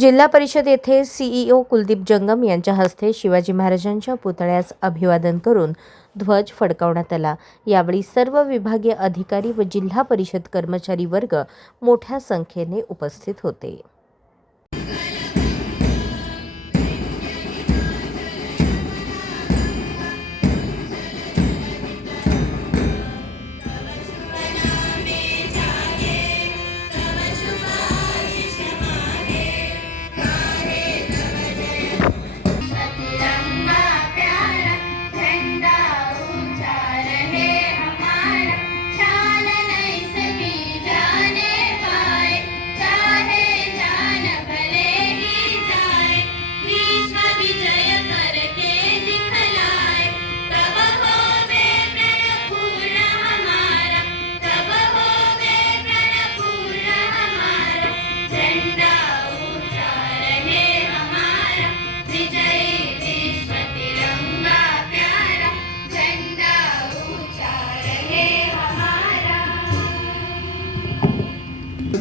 जिल्हा परिषद येथे सीईओ कुलदीप जंगम यांच्या हस्ते शिवाजी महाराजांच्या पुतळ्यास अभिवादन करून ध्वज फडकावण्यात आला. यावेळी सर्व विभागीय अधिकारी व जिल्हा परिषद कर्मचारी वर्ग मोठ्या संख्येने उपस्थित होते.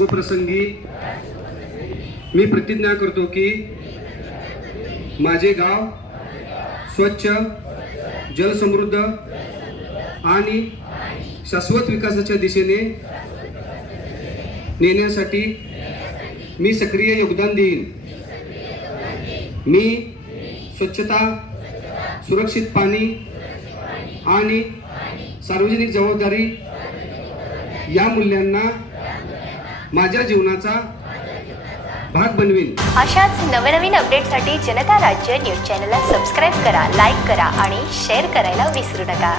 प्रसंगी मी प्रतिज्ञा करतो की माझे गाव स्वच्छ जलसमृद्ध आणि शाश्वत विकासाच्या दिशेने नेण्यासाठी मी सक्रिय योगदान देईन. मी स्वच्छता सुरक्षित पाणी आणि सार्वजनिक जबाबदारी या मूल्यांना माझ्या जीवनाचा भाग बनवीन. अशाच नवनवीन अपडेटसाठी जनता राज्य न्यूज चॅनलला सबस्क्राईब करा लाईक करा आणि शेअर करायला विसरू नका.